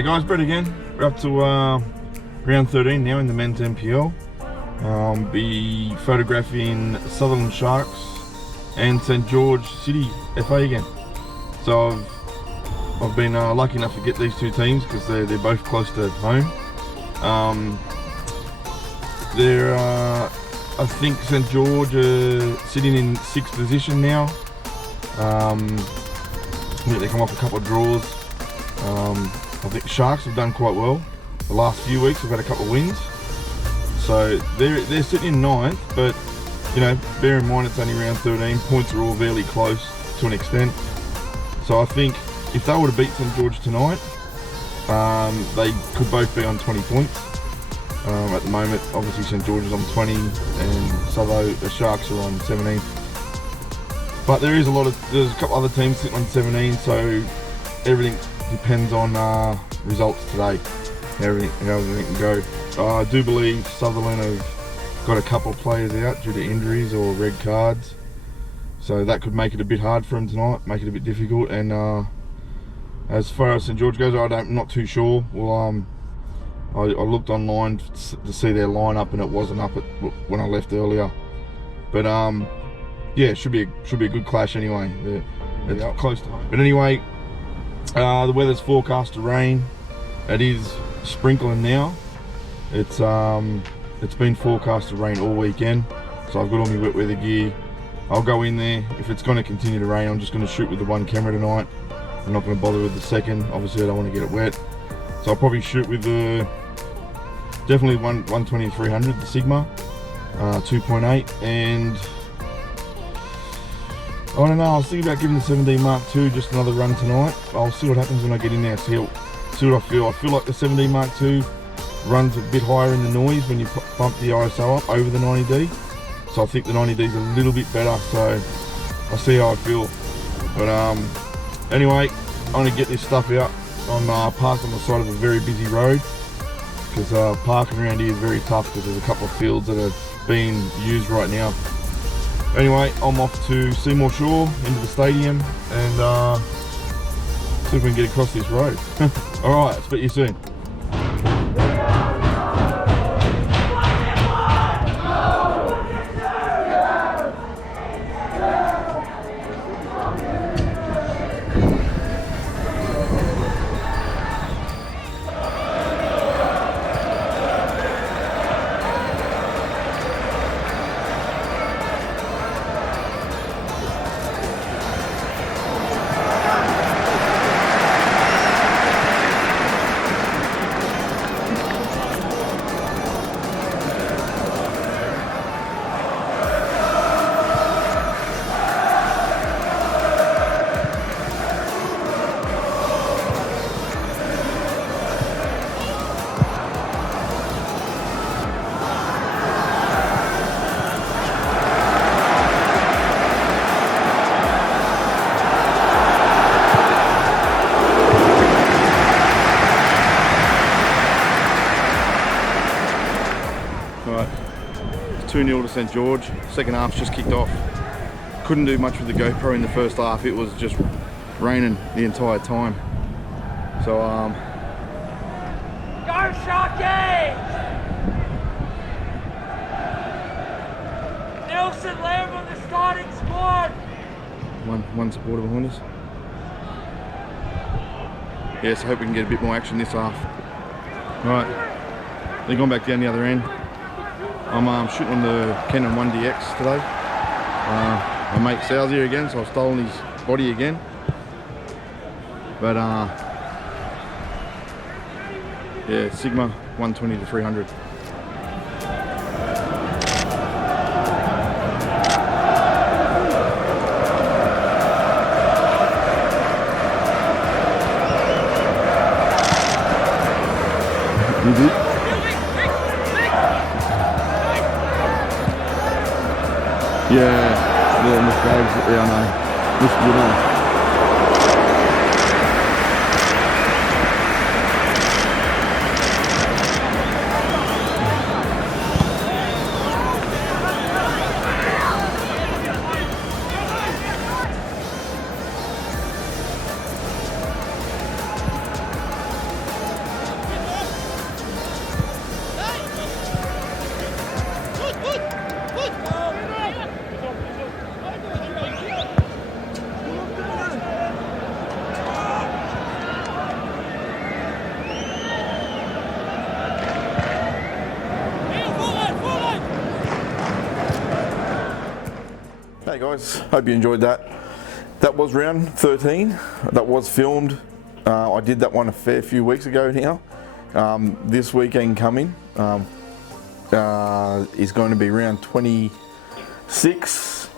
G'day guys, Brett again. We're up to round 13 now in the men's MPL. Be photographing Sutherland Sharks and St George City FA again. So I've been lucky enough to get these two teams because they're both close to home. They're I think St George are sitting in 6th position now. I think they come off a couple of draws. I think Sharks have done quite well. The last few weeks they've had a couple of wins. So they're sitting in 9th, but you know, bear in mind it's only round 13. Points are all fairly close to an extent. So I think if they were to beat St George tonight, they could both be on 20 points. At the moment, obviously St George is on 20 and the Sharks are on 17. But there's a couple other teams sitting on 17, so everything depends on results today, how everything can go. I do believe Sutherland have got a couple of players out due to injuries or red cards, so that could make it a bit hard for them tonight, make it a bit difficult. And as far as St George goes, I'm not too sure. Well, I looked online to see their lineup and it wasn't up when I left earlier. But yeah, it should be a good clash anyway. It's close to home. But anyway, the weather's forecast to rain. It is sprinkling now. It's been forecast to rain all weekend, so I've got all my wet weather gear. I'll go in there. If it's going to continue to rain, I'm just going to shoot with the one camera tonight. I'm not going to bother with the second. Obviously I don't want to get it wet, so I'll probably shoot with the definitely 120-300, the Seymor 2.8, and I don't know, I was thinking about giving the 17 Mark II just another run tonight. I'll see what happens when I get in there, see what I feel. I feel like the 17 Mark II runs a bit higher in the noise when you bump the ISO up over the 90D. So I think the 90D is a little bit better, so I'll see how I feel. But anyway, I'm going to get this stuff out. I'm parked on the side of a very busy road because parking around here is very tough because there's a couple of fields that are being used right now. Anyway, I'm off to Seymor Shore, into the stadium, and see if we can get across this road. Alright, I'll speak to you soon. Right, 2-0 to St George. Second half's just kicked off. Couldn't do much with the GoPro in the first half. It was just raining the entire time. So Go Sharkies! Nelson Lamb on the starting squad. One supporter behind us. Yes, I hope we can get a bit more action this half. Right, they're going back down the other end. I'm shooting on the Canon 1DX today. My mate Sal's here again, so I've stolen his body again. But yeah, Seymor 120-300. You did? Yeah, Miss Graves, yeah, I know. Miss Good. guys, hope you enjoyed that. That was round 13. That was filmed. I did that one a fair few weeks ago now. This weekend coming is going to be round 26.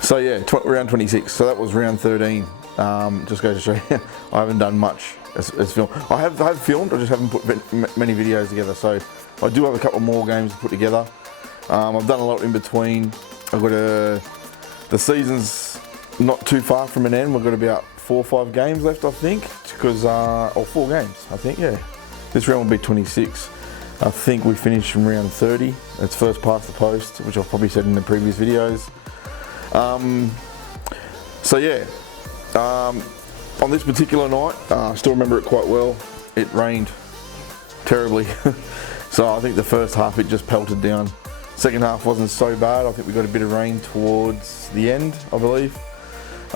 So yeah, round 26. So that was round 13. Just goes to show you, I haven't done much as film. I have filmed, I just haven't put many videos together. So I do have a couple more games to put together. I've done a lot in between. I've got the season's not too far from an end. We've got about 4 or 5 games left, I think, because or 4 games, I think. Yeah, this round will be 26. I think we finished from round 30. It's first past the post, which I've probably said in the previous videos. So yeah, on this particular night, I still remember it quite well. It rained terribly, so I think the first half it just pelted down. Second half wasn't so bad. I think we got a bit of rain towards the end, I believe.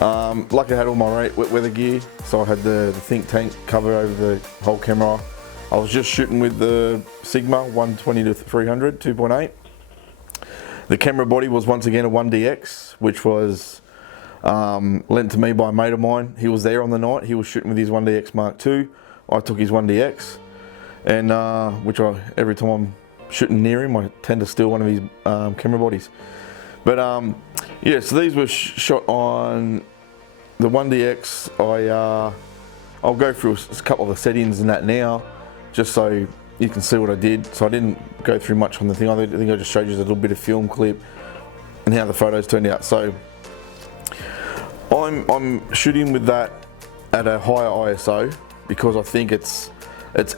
Luckily I had all my wet weather gear, so I had the think tank cover over the whole camera. I was just shooting with the Seymor 120 to 300 2.8. The camera body was once again a 1DX, which was lent to me by a mate of mine. He was there on the night. He was shooting with his 1DX Mark II. I took his 1DX, and every time I'm shooting near him, I tend to steal one of his camera bodies. But yeah, so these were shot on the 1DX. I'll go through a couple of the settings in that now, just so you can see what I did. So I didn't go through much on the thing. I think I just showed you a little bit of film clip and how the photos turned out. So I'm shooting with that at a higher ISO because I think it's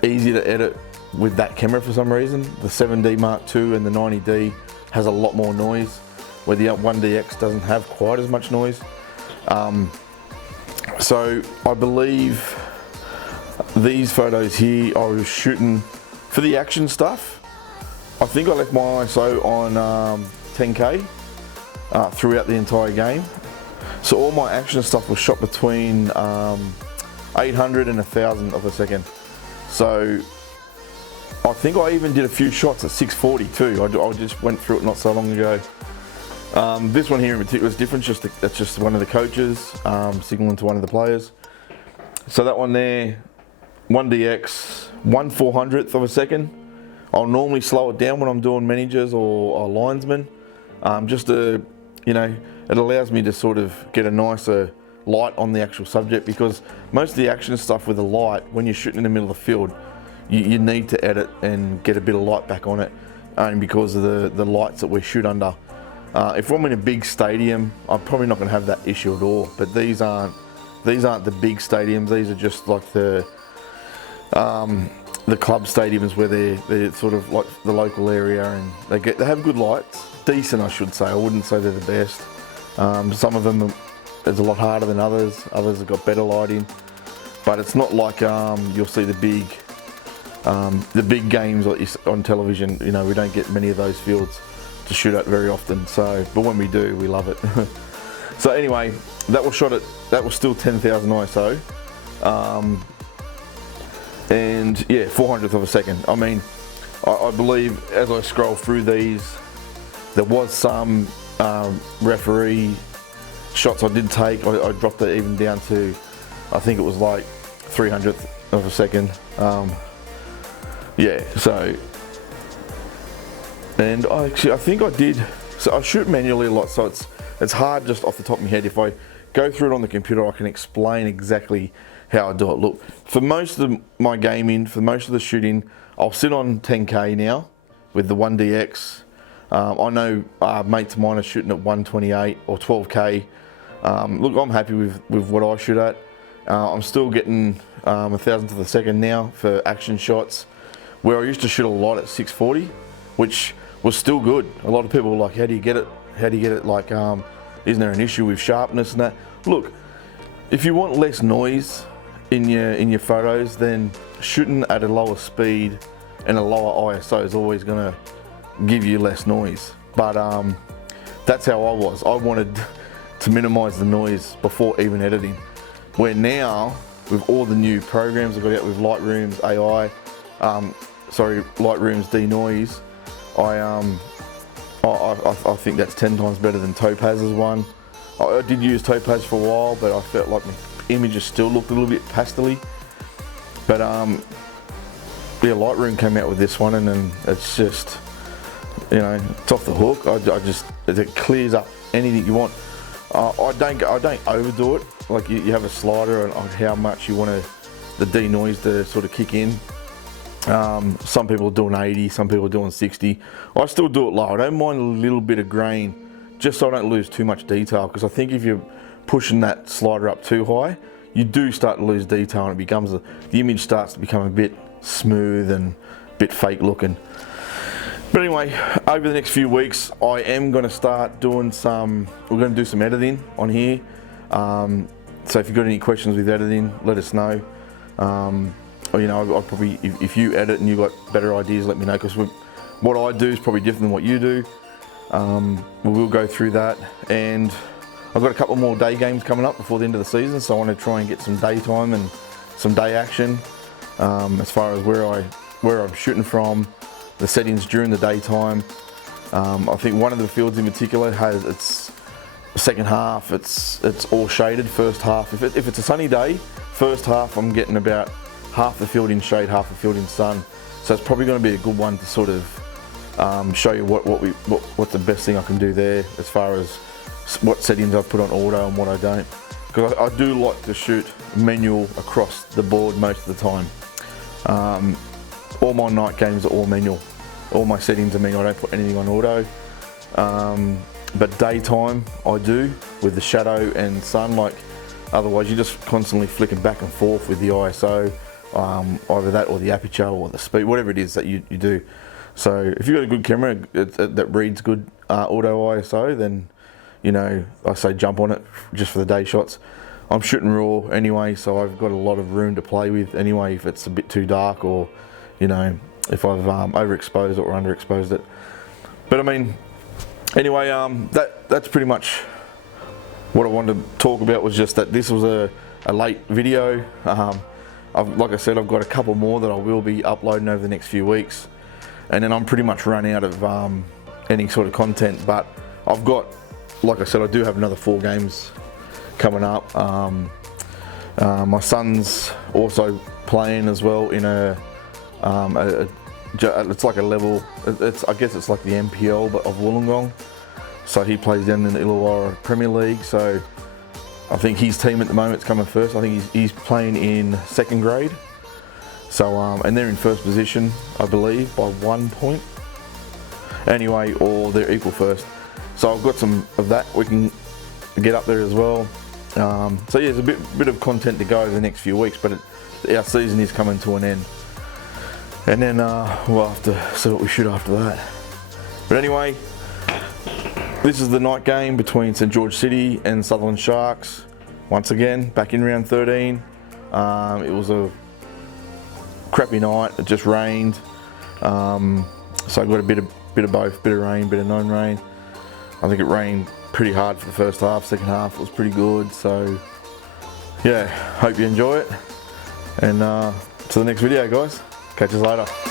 easy to edit with that camera for some reason. The 7D Mark II and the 90D has a lot more noise, where the 1DX doesn't have quite as much noise. So I believe these photos here I was shooting for the action stuff. I think I left my ISO on 10K throughout the entire game. So all my action stuff was shot between 800 and 1000 of a second. So I think I even did a few shots at 640 too. I just went through it not so long ago. This one here in particular is different. That's just one of the coaches signaling to one of the players. So that one there, 1DX, 1/400th of a second. I'll normally slow it down when I'm doing managers or linesmen, just to, you know, it allows me to sort of get a nicer light on the actual subject, because most of the action stuff with the light, when you're shooting in the middle of the field, you need to edit and get a bit of light back on it, only because of the lights that we shoot under. If I'm in a big stadium, I'm probably not going to have that issue at all. But these aren't the big stadiums. These are just like the club stadiums where they're sort of like the local area, and they have good lights, decent I should say. I wouldn't say they're the best. Some of them is a lot harder than others. Others have got better lighting, but it's not like you'll see the big games like on television. You know, we don't get many of those fields to shoot at very often. So, but when we do, we love it. So anyway, that was still 10,000 ISO, and yeah, 400th of a second. I mean, I believe as I scroll through these, there was some referee shots I did take. I dropped it even down to, I think it was like 300th of a second. Yeah, so, and I think I did, so I shoot manually a lot, so it's hard just off the top of my head. If I go through it on the computer, I can explain exactly how I do it. Look, for most of my gaming, for most of the shooting, I'll sit on 10K now with the 1DX. I know mates of mine are shooting at 128 or 12K. Look, I'm happy with what I shoot at. I'm still getting 1,000th of a second now for action shots, where I used to shoot a lot at 640, which was still good. A lot of people were like, how do you get it? How do you get it? Like, isn't there an issue with sharpness and that? Look, if you want less noise in your photos, then shooting at a lower speed and a lower ISO is always gonna give you less noise. But that's how I was. I wanted to minimize the noise before even editing. Where now, with all the new programs I've got out with Lightroom's AI, Lightroom's denoise, I think that's 10 times better than Topaz's one. I did use Topaz for a while, but I felt like my images still looked a little bit pastel-y. But yeah, Lightroom came out with this one, and then it's just, you know, it's off the hook. It clears up anything you want. I don't overdo it. Like you have a slider on how much you want the denoise to sort of kick in. Some people are doing 80, some people are doing 60. I still do it low. I don't mind a little bit of grain, just so I don't lose too much detail, because I think if you're pushing that slider up too high, you do start to lose detail, and it becomes the image starts to become a bit smooth and a bit fake looking. But anyway, over the next few weeks, I am going to start doing we're going to do some editing on here. So if you've got any questions with editing, let us know. Or, you know, I'll probably, if you edit and you've got better ideas, let me know, because what I do is probably different than what you do. We will go through that, and I've got a couple more day games coming up before the end of the season, so I want to try and get some daytime and some day action, as far as where I'm shooting from, the settings during the daytime. I think one of the fields in particular has its second half, it's all shaded. First half, if it's a sunny day, first half I'm getting about half the field in shade, half the field in sun. So it's probably going to be a good one to sort of show you what's the best thing I can do there, as far as what settings I've put on auto and what I don't. Because I do like to shoot manual across the board most of the time. All my night games are all manual. All my settings are manual. I don't put anything on auto. But daytime I do with the shadow and sun. Like otherwise you're just constantly flicking back and forth with the ISO, either that or the aperture or the speed, whatever it is that you do. So if you've got a good camera that reads good auto ISO, then, you know, I say jump on it just for the day shots. I'm shooting raw anyway, so I've got a lot of room to play with anyway if it's a bit too dark, or, you know, if I've overexposed it or underexposed it. But I mean, anyway, that's pretty much what I wanted to talk about. Was just that this was a late video. Like I said, I've got a couple more that I will be uploading over the next few weeks, and then I'm pretty much run out of any sort of content. But I've got, like I said, I do have another 4 games coming up. My son's also playing as well in it's like a level, I guess it's like the MPL but of Wollongong. So he plays down in the Illawarra Premier League. So I think his team at the moment is coming first. I think he's playing in 2nd grade. So and they're in first position, I believe, by 1 point. Anyway, or they're equal first. So I've got some of that we can get up there as well. So yeah, there's a bit of content to go over the next few weeks, but our season is coming to an end. And then we'll have to see what we shoot after that. But anyway, this is the night game between St George City and Sutherland Sharks. Once again, back in round 13. It was a crappy night. It just rained. So I got a bit of both, bit of rain, bit of non-rain. I think it rained pretty hard for the first half. Second half was pretty good. So yeah, hope you enjoy it. And to the next video, guys. Catch us later.